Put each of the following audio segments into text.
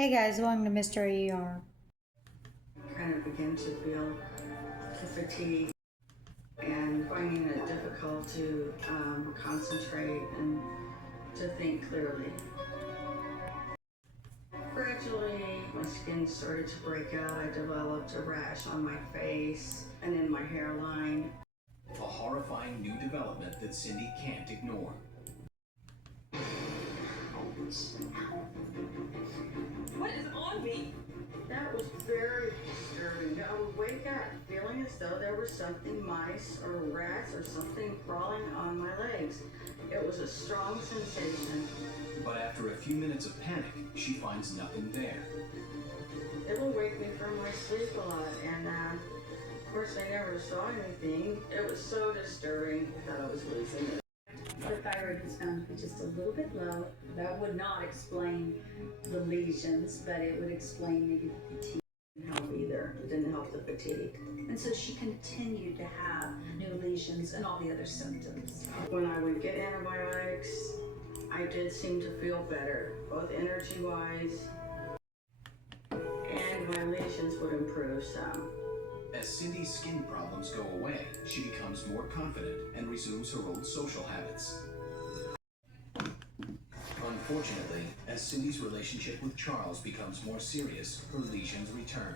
Hey guys, welcome to Mr. ER. Kind of begin to feel the fatigue and finding it difficult to concentrate and to think clearly. Gradually, my skin started to break out. I developed a rash on my face and in my hairline. A horrifying new development that Cindy can't ignore. What is on me? That was very disturbing. I would wake up feeling as though there was something, mice or rats or something crawling on my legs. It was a strong sensation. But after a few minutes of panic, she finds nothing there. It will wake me from my sleep a lot, and of course I never saw anything. It was so disturbing. I thought I was losing it. The thyroid was found to be just a little bit low. That would not explain the lesions, but it would explain maybe the fatigue. Didn't help either. It didn't help the fatigue. And so she continued to have new lesions and all the other symptoms. When I would get antibiotics, I did seem to feel better, both energy-wise, and my lesions would improve some. As Cindy's skin problems go away, she becomes more confident and resumes her old social habits. Unfortunately, as Cindy's relationship with Charles becomes more serious, her lesions return.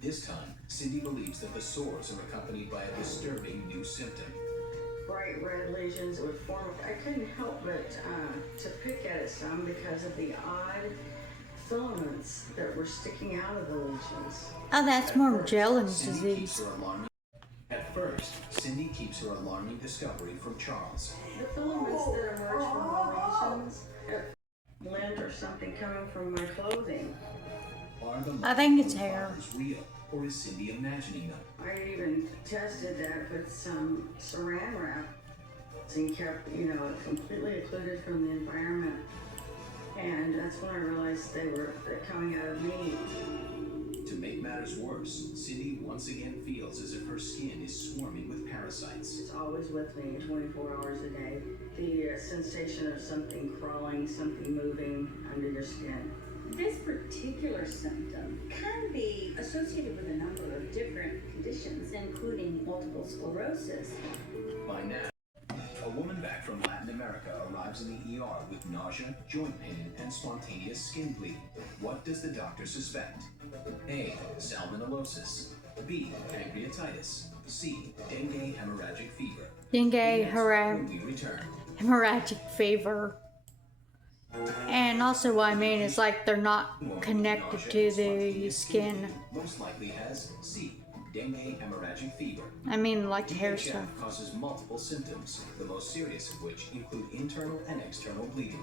This time, Cindy believes that the sores are accompanied by a disturbing new symptom. Bright red lesions would form. I couldn't help but to pick at it some because of the odd filaments that were sticking out of the lesions. Oh, that's morgellon Cindy keeps disease. her alarming. At first, Cindy keeps her alarming discovery from Charles. The filaments that emerge from the lesions, a lint or something coming from my clothing. Are the I think it's microphone hair. fibers real, or is Cindy imagining them? I even tested that with some saran wrap and kept, completely occluded from the environment. And that's when I realized they're coming out of me. To make matters worse, Cindy once again feels as if her skin is swarming with parasites. It's always with me 24 hours a day. The sensation of something crawling, something moving under your skin. This particular symptom can be associated with a number of different conditions, including multiple sclerosis. By now, a woman back from Latin America arrives in the ER with nausea, joint pain, and spontaneous skin bleeding. What does the doctor suspect? A. Salmonellosis. B. Pancreatitis. C. Dengue hemorrhagic fever. Dengue When we return. hemorrhagic fever. And also what I mean is like they're not connected to the skin. Most likely has C. Dengue hemorrhagic fever. I mean like hair DHF stuff. causes multiple symptoms, the most serious of which include internal and external bleeding.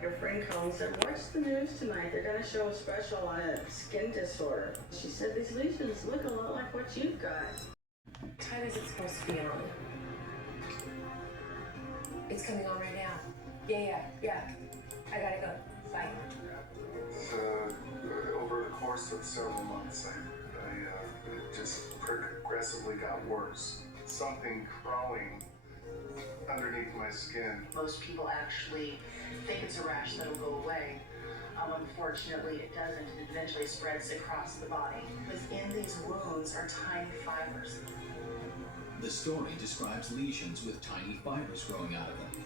Your friend called and said, watch the news tonight. They're going to show a special on a skin disorder. She said, these lesions look a lot like what you've got. What time is it supposed to be on? It's coming on right now. Yeah. I gotta go. Bye. Over the course of several months, it just progressively got worse. Something crawling underneath my skin. Most people actually think it's a rash that'll go away. Unfortunately, it doesn't. It eventually spreads across the body. Within these wounds are tiny fibers. The story describes lesions with tiny fibers growing out of them.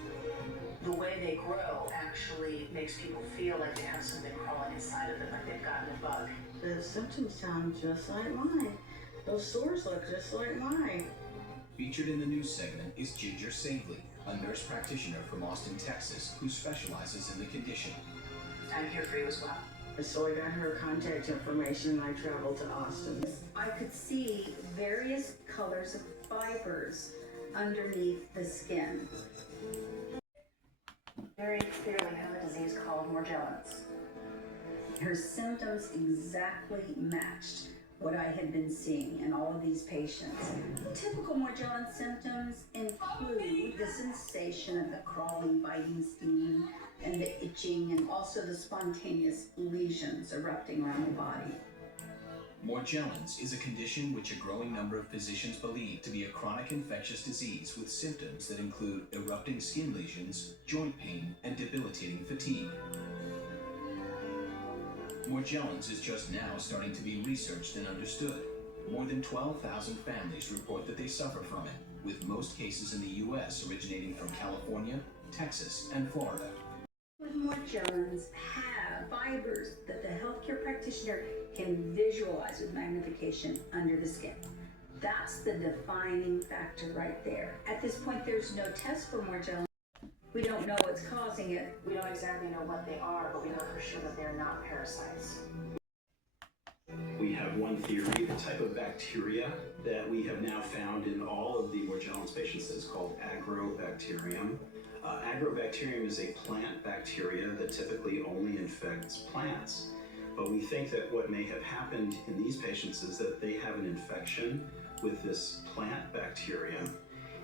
The way they grow actually makes people feel like they have something crawling inside of them, like they've gotten a bug. The symptoms sound just like mine. Those sores look just like mine. Featured in the news segment is Ginger Savely, a nurse practitioner from Austin, Texas, who specializes in the condition. I'm here for you as well. So I got her contact information and I traveled to Austin. I could see various colors of fibers underneath the skin. Very clearly have a disease called morgellons. Her symptoms exactly matched what I had been seeing in all of these patients. Typical morgellon symptoms include the sensation of the crawling, biting, stinging, and the itching, and also the spontaneous lesions erupting around the body. Morgellons is a condition which a growing number of physicians believe to be a chronic infectious disease with symptoms that include erupting skin lesions, joint pain, and debilitating fatigue. Morgellons is just now starting to be researched and understood. More than 12,000 families report that they suffer from it, with most cases in the U.S. originating from California, Texas, and Florida. Morgellons have fibers that the healthcare practitioner can visualize with magnification under the skin. That's the defining factor right there. At this point, there's no test for Morgellons. We don't know what's causing it. We don't exactly know what they are, but we know for sure that they're not parasites. We have one theory, the type of bacteria that we have now found in all of the Morgellons patients is called agrobacterium. Agrobacterium is a plant bacteria that typically only infects plants. But we think that what may have happened in these patients is that they have an infection with this plant bacterium,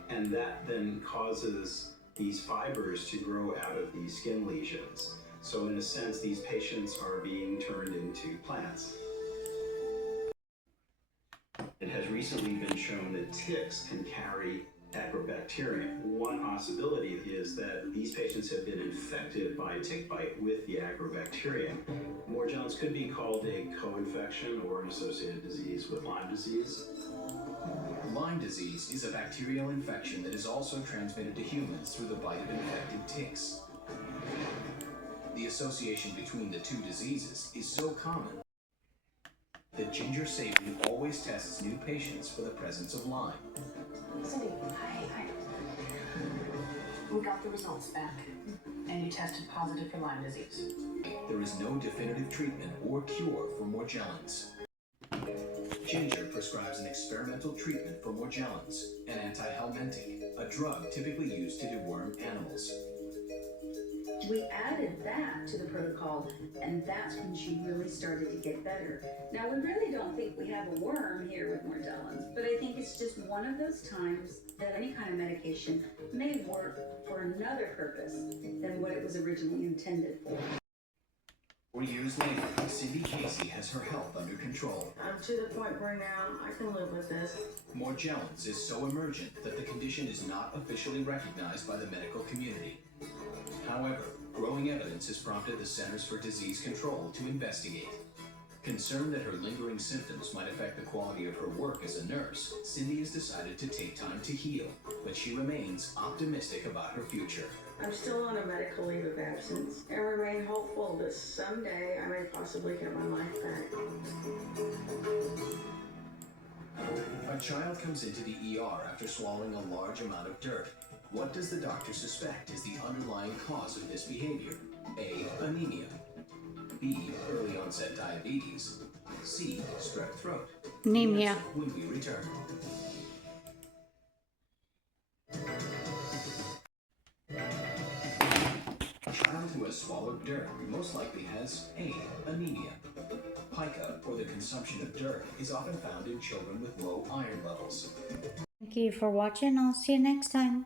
and that then causes these fibers to grow out of these skin lesions. So in a sense, these patients are being turned into plants. It has recently been shown that ticks can carry agrobacterium. One possibility is that these patients have been infected by tick bite with the agrobacterium. Morgellons could be called a co-infection or an associated disease with Lyme disease. Lyme disease is a bacterial infection that is also transmitted to humans through the bite of infected ticks. The association between the two diseases is so common that Ginger Savory always tests new patients for the presence of Lyme. Cindy, hi. We got the results back, and you tested positive for Lyme disease. There is no definitive treatment or cure for Morgellons. Ginger prescribes an experimental treatment for Morgellons, an antihelmintic, a drug typically used to deworm animals. We added that to the protocol, and that's when she really started to get better. Now, we really don't think we have a worm here with Morgellons, but I think it's just one of those times that any kind of medication may work for another purpose than what it was originally intended for. 4 years later, Cindy Casey has her health under control. I'm to the point where now I can live with this. Morgellons is so emergent that the condition is not officially recognized by the medical community. However, growing evidence has prompted the Centers for Disease Control to investigate. Concerned that her lingering symptoms might affect the quality of her work as a nurse, Cindy has decided to take time to heal, but she remains optimistic about her future. I'm still on a medical leave of absence and remain hopeful that someday I may possibly get my life back. A child comes into the ER after swallowing a large amount of dirt. What does the doctor suspect is the underlying cause of this behavior? A. Anemia. B. Early onset diabetes. C. Strep throat. Anemia. When we return. A child who has swallowed dirt most likely has A. Anemia. Pica, or the consumption of dirt, is often found in children with low iron levels. Thank you for watching. I'll see you next time.